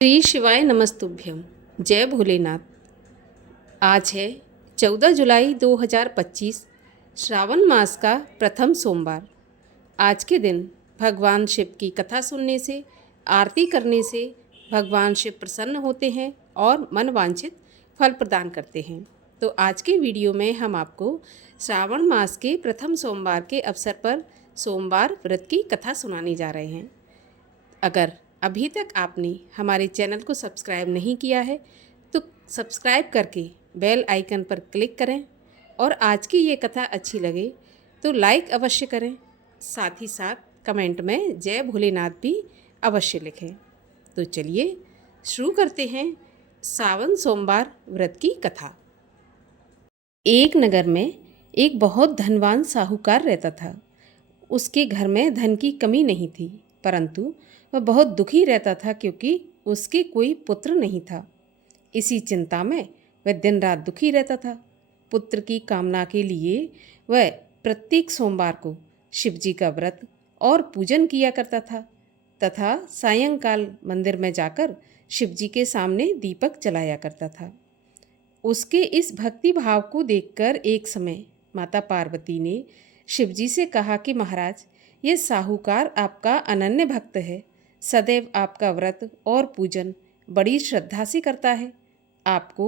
श्री शिवाय नमस्तुभ्यम। जय भोलेनाथ। आज है 14 जुलाई 2025, श्रावण मास का प्रथम सोमवार। आज के दिन भगवान शिव की कथा सुनने से, आरती करने से भगवान शिव प्रसन्न होते हैं और मनवांछित फल प्रदान करते हैं। तो आज के वीडियो में हम आपको श्रावण मास के प्रथम सोमवार के अवसर पर सोमवार व्रत की कथा सुनाने जा रहे हैं। अगर अभी तक आपने हमारे चैनल को सब्सक्राइब नहीं किया है तो सब्सक्राइब करके बेल आइकन पर क्लिक करें और आज की ये कथा अच्छी लगे तो लाइक अवश्य करें। साथ ही साथ कमेंट में जय भोलेनाथ भी अवश्य लिखें। तो चलिए शुरू करते हैं सावन सोमवार व्रत की कथा। एक नगर में एक बहुत धनवान साहूकार रहता था। उसके घर में धन की कमी नहीं थी, परंतु वह बहुत दुखी रहता था क्योंकि उसके कोई पुत्र नहीं था। इसी चिंता में वह दिन रात दुखी रहता था। पुत्र की कामना के लिए वह प्रत्येक सोमवार को शिवजी का व्रत और पूजन किया करता था तथा सायंकाल मंदिर में जाकर शिवजी के सामने दीपक जलाया करता था। उसके इस भक्ति भाव को देखकर एक समय माता पार्वती ने शिवजी से कहा कि महाराज, ये साहूकार आपका अनन्य भक्त है, सदैव आपका व्रत और पूजन बड़ी श्रद्धा से करता है। आपको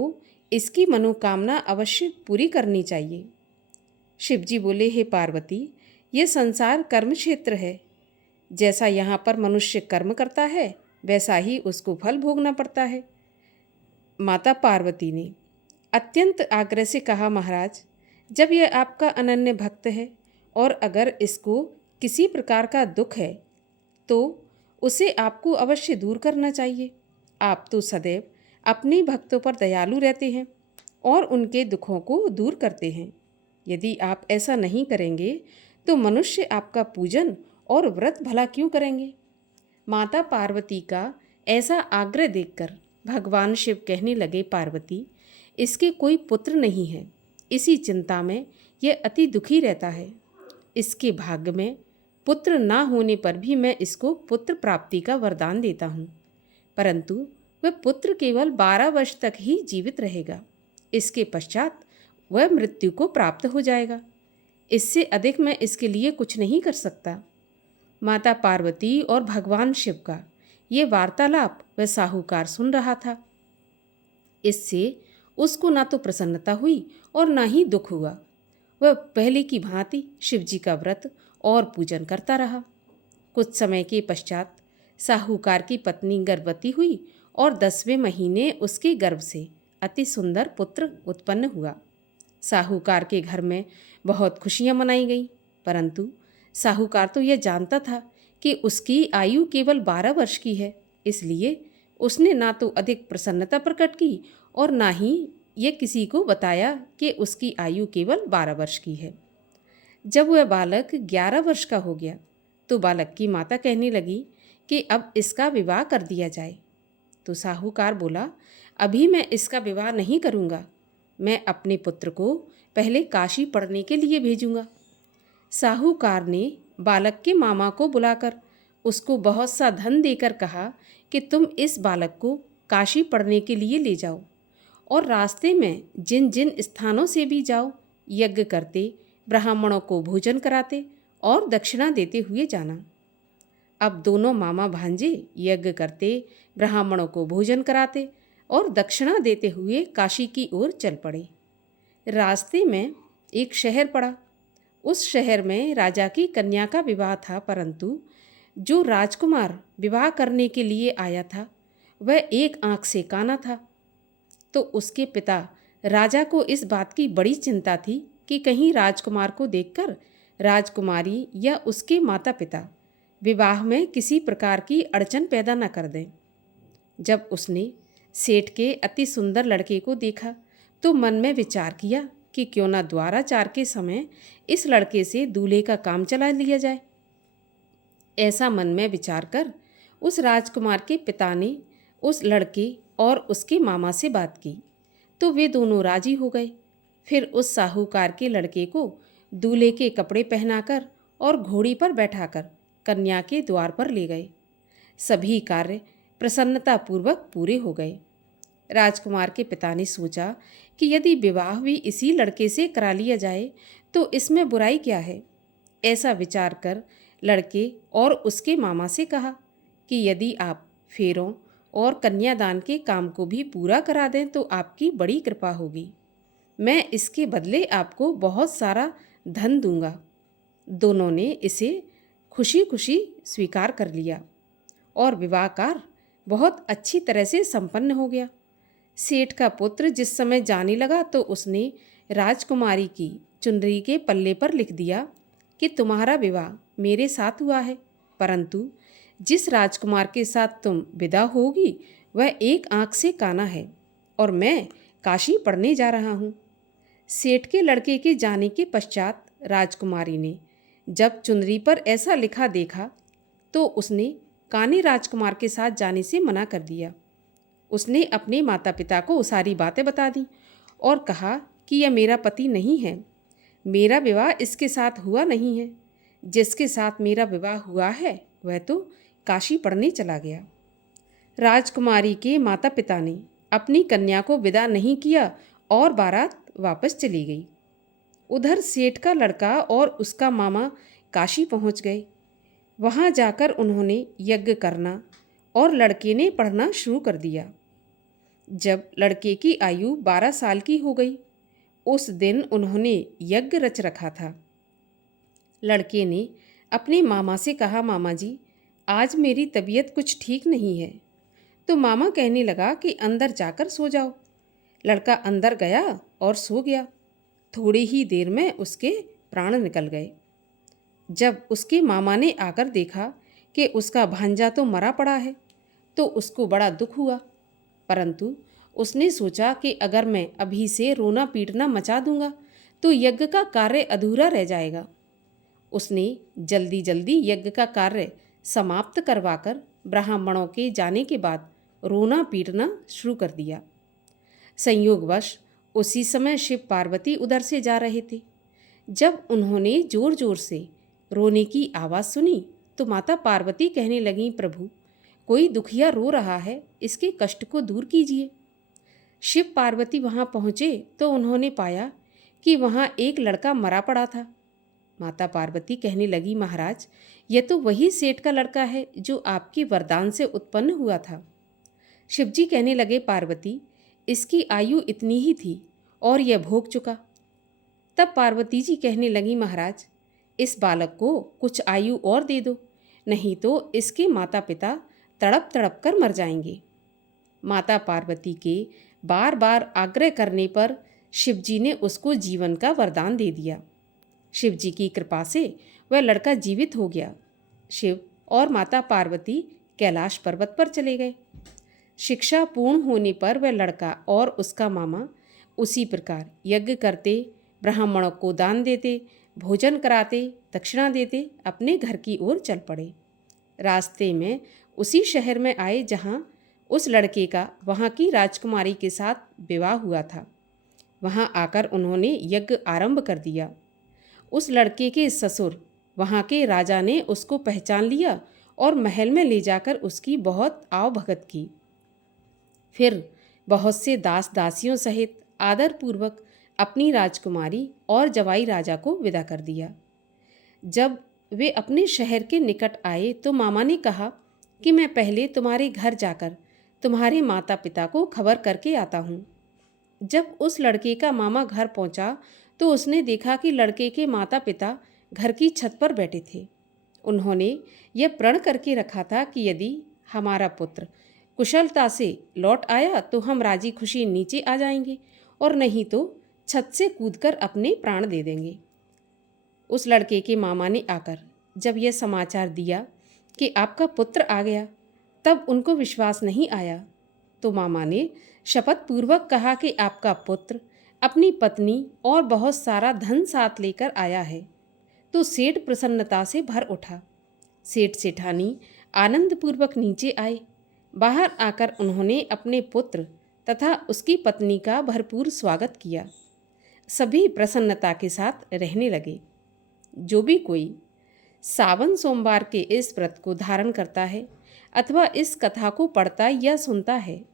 इसकी मनोकामना अवश्य पूरी करनी चाहिए। शिवजी बोले, हे पार्वती, ये संसार कर्म क्षेत्र है। जैसा यहाँ पर मनुष्य कर्म करता है वैसा ही उसको फल भोगना पड़ता है। माता पार्वती ने अत्यंत आग्रह से कहा, महाराज, जब यह आपका अनन्य भक्त है और अगर इसको किसी प्रकार का दुख है तो उसे आपको अवश्य दूर करना चाहिए। आप तो सदैव अपने भक्तों पर दयालु रहते हैं और उनके दुखों को दूर करते हैं। यदि आप ऐसा नहीं करेंगे तो मनुष्य आपका पूजन और व्रत भला क्यों करेंगे। माता पार्वती का ऐसा आग्रह देखकर भगवान शिव कहने लगे, पार्वती, इसके कोई पुत्र नहीं है, इसी चिंता में यह अति दुखी रहता है। इसके भाग्य में पुत्र ना होने पर भी मैं इसको पुत्र प्राप्ति का वरदान देता हूँ, परंतु वह पुत्र केवल 12 वर्ष तक ही जीवित रहेगा। इसके पश्चात वह मृत्यु को प्राप्त हो जाएगा। इससे अधिक मैं इसके लिए कुछ नहीं कर सकता। माता पार्वती और भगवान शिव का ये वार्तालाप वह साहूकार सुन रहा था। इससे उसको ना तो प्रसन्नता हुई और ना ही दुख हुआ। वह पहले की भांति शिवजी का व्रत और पूजन करता रहा। कुछ समय के पश्चात साहूकार की पत्नी गर्भवती हुई और 10वें महीने उसके गर्भ से अति सुंदर पुत्र उत्पन्न हुआ। साहूकार के घर में बहुत खुशियां मनाई गई, परंतु साहूकार तो यह जानता था कि उसकी आयु केवल 12 वर्ष की है, इसलिए उसने ना तो अधिक प्रसन्नता प्रकट की और ना ही ये किसी को बताया कि उसकी आयु केवल 12 वर्ष की है। जब वह बालक 11 वर्ष का हो गया तो बालक की माता कहने लगी कि अब इसका विवाह कर दिया जाए। तो साहूकार बोला, अभी मैं इसका विवाह नहीं करूँगा, मैं अपने पुत्र को पहले काशी पढ़ने के लिए भेजूँगा। साहूकार ने बालक के मामा को बुलाकर उसको बहुत सा धन देकर कहा कि तुम इस बालक को काशी पढ़ने के लिए ले जाओ और रास्ते में जिन जिन स्थानों से भी जाओ, यज्ञ करते, ब्राह्मणों को भोजन कराते और दक्षिणा देते हुए जाना। अब दोनों मामा भांजे यज्ञ करते, ब्राह्मणों को भोजन कराते और दक्षिणा देते हुए काशी की ओर चल पड़े। रास्ते में एक शहर पड़ा। उस शहर में राजा की कन्या का विवाह था, परंतु जो राजकुमार विवाह करने के लिए आया था वह एक आंख से काना था। तो उसके पिता राजा को इस बात की बड़ी चिंता थी कि कहीं राजकुमार को देखकर राजकुमारी या उसके माता पिता विवाह में किसी प्रकार की अड़चन पैदा न कर दें। जब उसने सेठ के अति सुंदर लड़के को देखा तो मन में विचार किया कि क्यों न द्वाराचार के समय इस लड़के से दूल्हे का काम चला लिया जाए। ऐसा मन में विचार कर उस राजकुमार के पिता ने उस लड़के और उसके मामा से बात की तो वे दोनों राजी हो गए। फिर उस साहूकार के लड़के को दूल्हे के कपड़े पहनाकर और घोड़ी पर बैठाकर कन्या के द्वार पर ले गए। सभी कार्य प्रसन्नतापूर्वक पूरे हो गए। राजकुमार के पिता ने सोचा कि यदि विवाह भी इसी लड़के से करा लिया जाए तो इसमें बुराई क्या है। ऐसा विचार कर लड़के और उसके मामा से कहा कि यदि आप फेरों और कन्यादान के काम को भी पूरा करा दें तो आपकी बड़ी कृपा होगी। मैं इसके बदले आपको बहुत सारा धन दूंगा। दोनों ने इसे खुशी खुशी स्वीकार कर लिया और विवाह कार्य बहुत अच्छी तरह से संपन्न हो गया। सेठ का पुत्र जिस समय जाने लगा तो उसने राजकुमारी की चुनरी के पल्ले पर लिख दिया कि तुम्हारा विवाह मेरे साथ हुआ है, परंतु जिस राजकुमार के साथ तुम विदा होगी वह एक आंख से काना है और मैं काशी पढ़ने जा रहा हूँ। सेठ के लड़के के जाने के पश्चात राजकुमारी ने जब चुनरी पर ऐसा लिखा देखा तो उसने काने राजकुमार के साथ जाने से मना कर दिया। उसने अपने माता पिता को सारी बातें बता दी और कहा कि यह मेरा पति नहीं है, मेरा विवाह इसके साथ हुआ नहीं है। जिसके साथ मेरा विवाह हुआ है वह तो काशी पढ़ने चला गया। राजकुमारी के माता पिता ने अपनी कन्या को विदा नहीं किया और बारात वापस चली गई। उधर सेठ का लड़का और उसका मामा काशी पहुंच गए। वहां जाकर उन्होंने यज्ञ करना और लड़के ने पढ़ना शुरू कर दिया। जब लड़के की आयु 12 साल की हो गई, उस दिन उन्होंने यज्ञ रच रखा था। लड़के ने अपने मामा से कहा, मामा जी आज मेरी तबीयत कुछ ठीक नहीं है। तो मामा कहने लगा कि अंदर जाकर सो जाओ। लड़का अंदर गया और सो गया। थोड़ी ही देर में उसके प्राण निकल गए। जब उसके मामा ने आकर देखा कि उसका भांजा तो मरा पड़ा है तो उसको बड़ा दुख हुआ, परंतु उसने सोचा कि अगर मैं अभी से रोना पीटना मचा दूंगा तो यज्ञ का कार्य अधूरा रह जाएगा। उसने जल्दी जल्दी यज्ञ का कार्य समाप्त करवाकर ब्राह्मणों के जाने के बाद रोना पीटना शुरू कर दिया। संयोगवश उसी समय शिव पार्वती उधर से जा रहे थे। जब उन्होंने जोर जोर से रोने की आवाज़ सुनी तो माता पार्वती कहने लगीं, प्रभु कोई दुखिया रो रहा है, इसके कष्ट को दूर कीजिए। शिव पार्वती वहाँ पहुँचे तो उन्होंने पाया कि वहाँ एक लड़का मरा पड़ा था। माता पार्वती कहने लगी, महाराज यह तो वही सेठ का लड़का है जो आपके वरदान से उत्पन्न हुआ था। शिवजी कहने लगे, पार्वती इसकी आयु इतनी ही थी और यह भोग चुका। तब पार्वती जी कहने लगी, महाराज इस बालक को कुछ आयु और दे दो, नहीं तो इसके माता पिता तड़प तड़प कर मर जाएंगे। माता पार्वती के बार बार आग्रह करने पर शिवजी ने उसको जीवन का वरदान दे दिया। शिवजी की कृपा से वह लड़का जीवित हो गया। शिव और माता पार्वती कैलाश पर्वत पर चले गए। शिक्षा पूर्ण होने पर वह लड़का और उसका मामा उसी प्रकार यज्ञ करते, ब्राह्मणों को दान देते, भोजन कराते, दक्षिणा देते अपने घर की ओर चल पड़े। रास्ते में उसी शहर में आए जहाँ उस लड़के का वहाँ की राजकुमारी के साथ विवाह हुआ था। वहाँ आकर उन्होंने यज्ञ आरंभ कर दिया। उस लड़के के ससुर वहाँ के राजा ने उसको पहचान लिया और महल में ले जाकर उसकी बहुत आवभगत की। फिर बहुत से दास दासियों सहित आदरपूर्वक अपनी राजकुमारी और जवाई राजा को विदा कर दिया। जब वे अपने शहर के निकट आए तो मामा ने कहा कि मैं पहले तुम्हारे घर जाकर तुम्हारे माता पिता को खबर करके आता हूँ। जब उस लड़के का मामा घर पहुँचा तो उसने देखा कि लड़के के माता पिता घर की छत पर बैठे थे। उन्होंने यह प्रण करके रखा था कि यदि हमारा पुत्र कुशलता से लौट आया तो हम राजी खुशी नीचे आ जाएंगे और नहीं तो छत से कूदकर अपने प्राण दे देंगे। उस लड़के के मामा ने आकर जब यह समाचार दिया कि आपका पुत्र आ गया तब उनको विश्वास नहीं आया। तो मामा ने शपथ पूर्वक कहा कि आपका पुत्र अपनी पत्नी और बहुत सारा धन साथ लेकर आया है। तो सेठ प्रसन्नता से भर उठा। सेठ सेठानी आनंदपूर्वक नीचे आए। बाहर आकर उन्होंने अपने पुत्र तथा उसकी पत्नी का भरपूर स्वागत किया। सभी प्रसन्नता के साथ रहने लगे। जो भी कोई सावन सोमवार के इस व्रत को धारण करता है अथवा इस कथा को पढ़ता या सुनता है,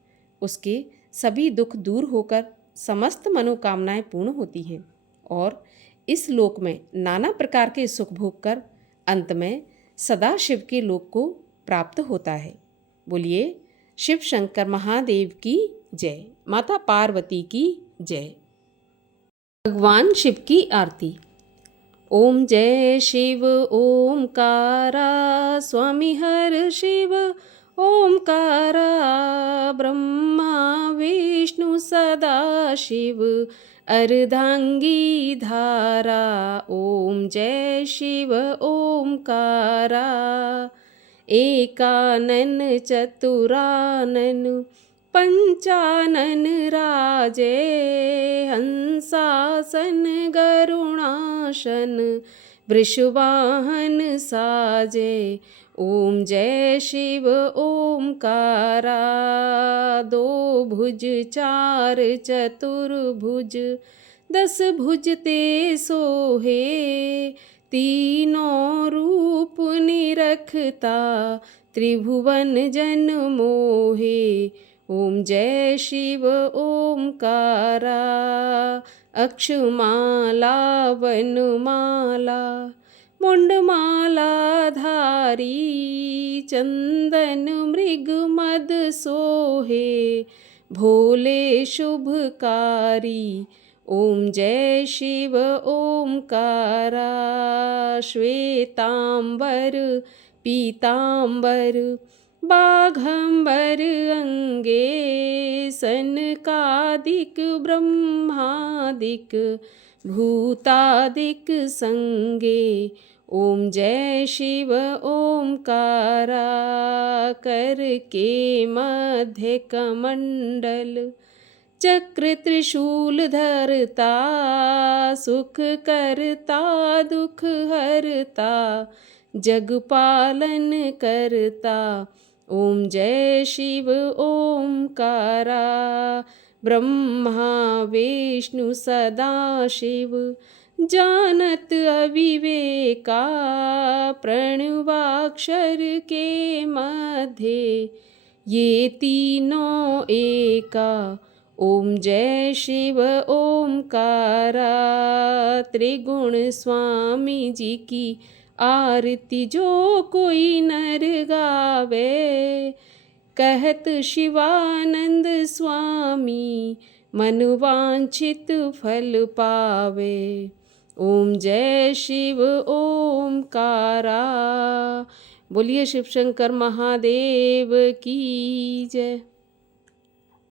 उसके सभी दुख दूर होकर समस्त मनोकामनाएं पूर्ण होती हैं और इस लोक में नाना प्रकार के सुख भोग कर अंत में सदा शिव के लोक को प्राप्त होता है। बोलिए शिव शंकर महादेव की जय। माता पार्वती की जय। भगवान शिव की आरती। ओम जय शिव ओमकारा, स्वामी हर शिव ओमकारा, ब्रह्मा विष्णु सदा शिव अर्धांगी धारा। ओम जय शिव ओमकारा, एकानन चतुरानन पंचानन राजे, हंसासन गरुणासन वृषवाहन साजे। ओम जय शिव ओमकारा, दो भुज चार चतुर्भुज, 10 भुज ते सोहे, तीनों रूप निरखता, त्रिभुवन जन मोहे। ओम जय शिव ओमकारा, अक्षमाला वनमाला मुंडमाला धारी, चंदन मृग मद सोहे, भोले शुभकारी। ओम जय शिव ओमकारा, श्वेतांबर पीतांबर बाघंबर अंगे, सनकादिक ब्रह्मादिक भूतादिक संगे। ओम जय शिव ओमकारा, कर के मध्य कमंडल, चक्र त्रिशूल धरता, सुख करता दुख हरता, जग पालन करता। ओम जय शिव ओमकारा, ब्रह्मा विष्णु सदा शिव, जानत अविवेका, प्रणवाक्षर के मध्य, ये तीनों एका। ओम जय शिव ओमकारा, त्रिगुण स्वामी जी की आरती जो कोई नर गावे, कहत शिवानंद स्वामी, मन वांछित फल पावे। ओम जय शिव ओमकारा। बोलिए शिव शंकर महादेव की जय।